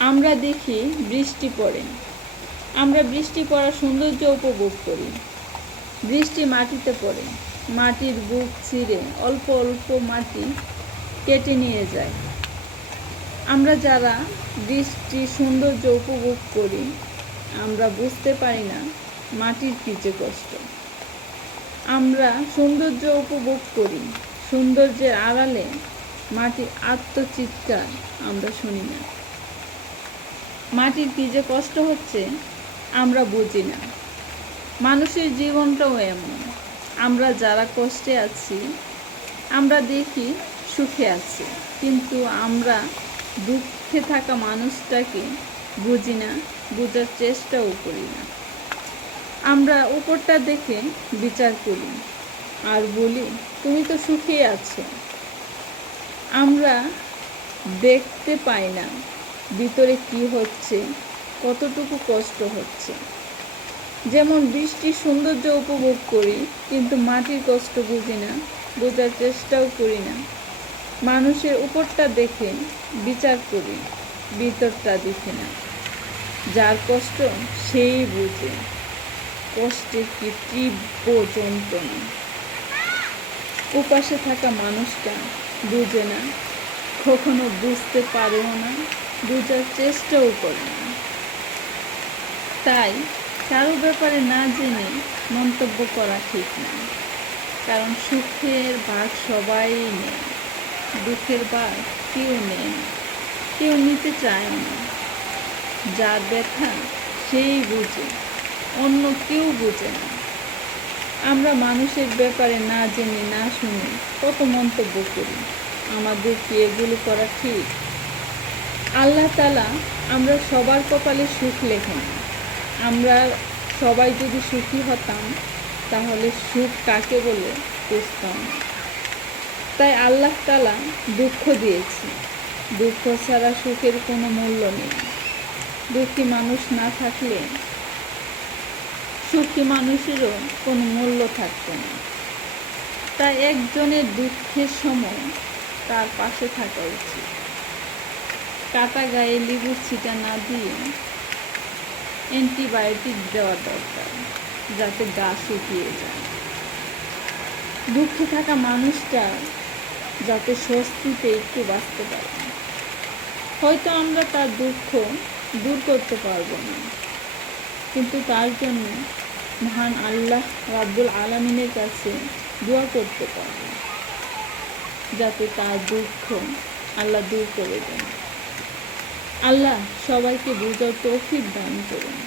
আমরা দেখি বৃষ্টি পড়ে, আমরা বৃষ্টি পড়ার সৌন্দর্য উপভোগ করি। বৃষ্টি মাটিতে পড়ে, মাটির বুক চিরে অল্প অল্প মাটি কেটে নিয়ে যায়। আমরা যারা বৃষ্টির সৌন্দর্য উপভোগ করি, আমরা বুঝতে পারি না মাটির কী যে কষ্ট। আমরা সৌন্দর্য উপভোগ করি, সৌন্দর্যের আড়ালে মাটির আত্মচিৎকার আমরা শুনি না। মাটির কী যে কষ্ট হচ্ছে আমরা বুঝি না। মানুষের জীবনটাও এমন, আমরা যারা কষ্টে আছি আমরা দেখি সুখে আছি, কিন্তু আমরা দুঃখে থাকা মানুষটাকে বুঝি না, বোঝার চেষ্টাও করি না। আমরা উপরটা দেখে বিচার করি আর বলি তুমি তো সুখে আছো। আমরা দেখতে পাই না ভিতরে কি হচ্ছে, কতটুকু কষ্ট হচ্ছে। যেমন বৃষ্টির সৌন্দর্য উপভোগ করি, কিন্তু মাটির কষ্ট বুঝি না, বোঝার চেষ্টাও করি না। মানুষের উপরটা দেখে বিচার করি, ভিতরটা দেখি না। যার কষ্ট সেই বুঝে কষ্টে কি তীব্র যন্ত্রণা। উপাসে থাকা মানুষটা বুঝে না, কখনো বুঝতে পারেও না, বোঝার চেষ্টাও করে না। তাই কারো ব্যাপারে না জেনে মন্তব্য করা ঠিক না, কারণ সুখের ভাগ সবাই নেয়, দুঃখের ভাগ কেউ নেয় না, কেউ নিতে চায় না। যার ব্যথা সেই বুঝে, অন্য কেউ বুঝে না। আমরা মানুষের ব্যাপারে না জেনে না শুনে কত মন্তব্য করি, আমাদের কি এগুলো করা ঠিক? আল্লাহ তাআলা আমরা সবার কপালে সুখ লেখেন। আমরা সবাই যদি সুখী হতাম তাহলে সুখ কাকে বলে বুঝতাম। তাই আল্লাহ তাআলা দুঃখ দিয়েছে, দুঃখ ছাড়া সুখের কোনো মূল্য নেই। দুঃখী মানুষ না থাকলে সুখী মানুষেরও কোনো মূল্য থাকতো না। তাই একজনের দুঃখের সময় তার পাশে থাকা উচিত। কাটা গায়ে লেবুর ছিটা না দিয়ে অ্যান্টিবায়োটিক দেওয়া দরকার, যাতে গা শুকিয়ে যায়। দুঃখে থাকা মানুষটা যাতে স্বস্তিতে একটু বাঁচতে পারে। হয়তো আমরা তার দুঃখ দূর করতে পারবো না, কিন্তু তার জন্য মহান আল্লাহ রাব্বুল আলামিনের কাছে দোয়া করতে পারবো, যাতে তার দুঃখ আল্লাহ দূর করে দেন। আল্লাহ সবাইকে বুঝার তৌফিক দান করুন।